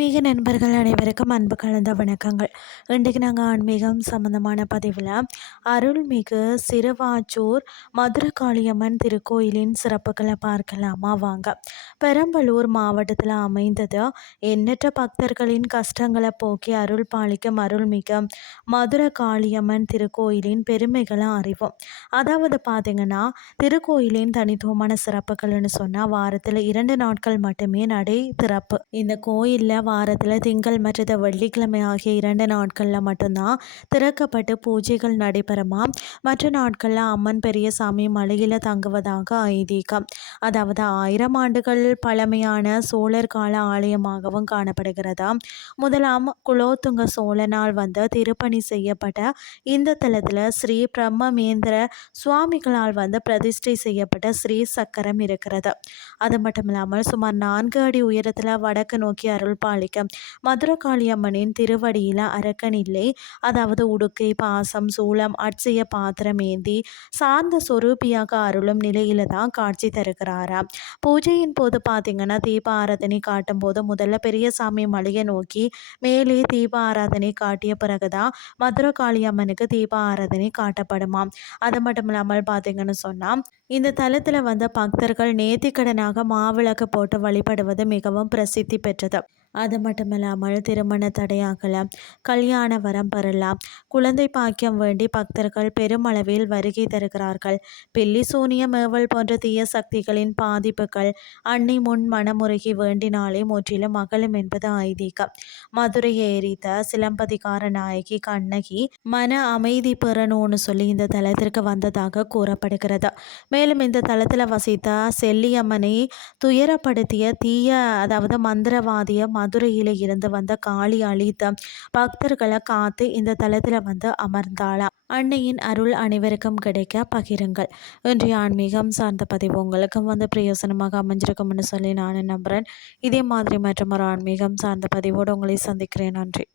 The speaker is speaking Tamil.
ஆன்மீக நண்பர்கள் அனைவருக்கும் அன்பு கலந்த வணக்கங்கள். இன்றைக்கு நாங்கள் ஆன்மீகம் சம்பந்தமான பதிவில் அருள்மிகு சிறுவாச்சூர் மதுரகாளியம்மன் திருக்கோயிலின் சிறப்புகளை பார்க்கலாமா வாங்க. பெரம்பலூர் மாவட்டத்தில் அமைந்தது எண்ணற்ற பக்தர்களின் கஷ்டங்களை போக்கி அருள் பாலிக்கும் அருள்மிகு மதுரகாளியம்மன் திருக்கோயிலின் பெருமைகளை அறிவோம். அதாவது பார்த்தீங்கன்னா, திருக்கோயிலின் தனித்துவமான சிறப்புகள்னு சொன்னால் வாரத்தில் 2 நாட்கள் மட்டுமே நடை திறப்பு. இந்த கோயிலில் வாரத்தில் திங்கள் மற்றும் வெள்ளிக்கிழமை ஆகிய 2 நாட்களில் மட்டும்தான் திறக்கப்பட்டு பூஜைகள் நடைபெறுமா. மற்ற நாட்களில் அம்மன் பெரியசாமி மலையில் தங்குவதாக ஐதீகம். அதாவது 1000 ஆண்டுகள் பழமையான சோழர் கால ஆலயமாகவும் காணப்படுகிறதா. முதலாம் குலோத்துங்க சோழனால் திருப்பணி செய்யப்பட்ட இந்த தலத்தில் ஸ்ரீ பிரம்மமேந்திர சுவாமிகளால் பிரதிஷ்டை செய்யப்பட்ட ஸ்ரீ சக்கரம் இருக்கிறது. அது மட்டும் இல்லாமல் சுமார் 4 அடி உயரத்தில் வடக்கு நோக்கி அருள் பாலிக்க மதுரகாளியம்மனின் திருவடியில் அரக்கன் இல்லை. அதாவது உடுக்கை, பாசம், சூளம், அட்சய பாத்திரம் ஏந்தி சார்ந்த சொரூபியாக அருளும் நிலையில தான் காட்சி தருகிறாரா. பூஜையின் போது பார்த்தீங்கன்னா, தீப ஆராதனை காட்டும் போது முதல்ல பெரியசாமி மலையை நோக்கி மேலே தீப ஆராதனை காட்டிய பிறகுதான் மதுரகாளியம்மனுக்கு தீப ஆராதனை காட்டப்படுமாம். அது மட்டும் இல்லாமல் பார்த்தீங்கன்னு சொன்னால், இந்த தலத்தில் பக்தர்கள் நேர்த்திக்கடனாக மாவிளக்கு போட்டு வழிபடுவது மிகவும் பிரசித்தி பெற்றது. அது மட்டுமில்லாமல் திருமண தடையாகலாம், கல்யாண வரம் பெறலாம், குழந்தை பாக்கியம் வேண்டி பக்தர்கள் பெருமளவில் வருகை தருகிறார்கள். பில்லி சூனியம், மேவல் போன்ற தீய சக்திகளின் பாதிப்புகள் அன்னை முன் மனமுருகி வேண்டினாலே முற்றிலும் அகலும் என்பது ஐதீகம். மதுரையை எரித்த சிலப்பதிகார நாயகி கண்ணகி மன அமைதி பெறணும்னு சொல்லி இந்த தலத்திற்கு வந்ததாக கூறப்படுகிறது. மேலும் இந்த தலத்தில் வசித்த செல்லியம்மனை துயரப்படுத்திய தீய மந்திரவாதிய மதுரையில இருந்து காளி அழித்த பக்தர்களை காத்து இந்த தலத்தில் அமர்ந்தாளாம். அன்னையின் அருள் அனைவருக்கும் கிடைக்க பகிருங்கள். இன்றைய ஆன்மீகம் சார்ந்த பதிவு உங்களுக்கும் பிரயோசனமாக அமைஞ்சிருக்கும்னு சொல்லி நான் நம்புகிறேன். இதே மாதிரி மற்றும் ஒரு ஆன்மீகம் சார்ந்த பதிவோடு உங்களை சந்திக்கிறேன். நன்றி.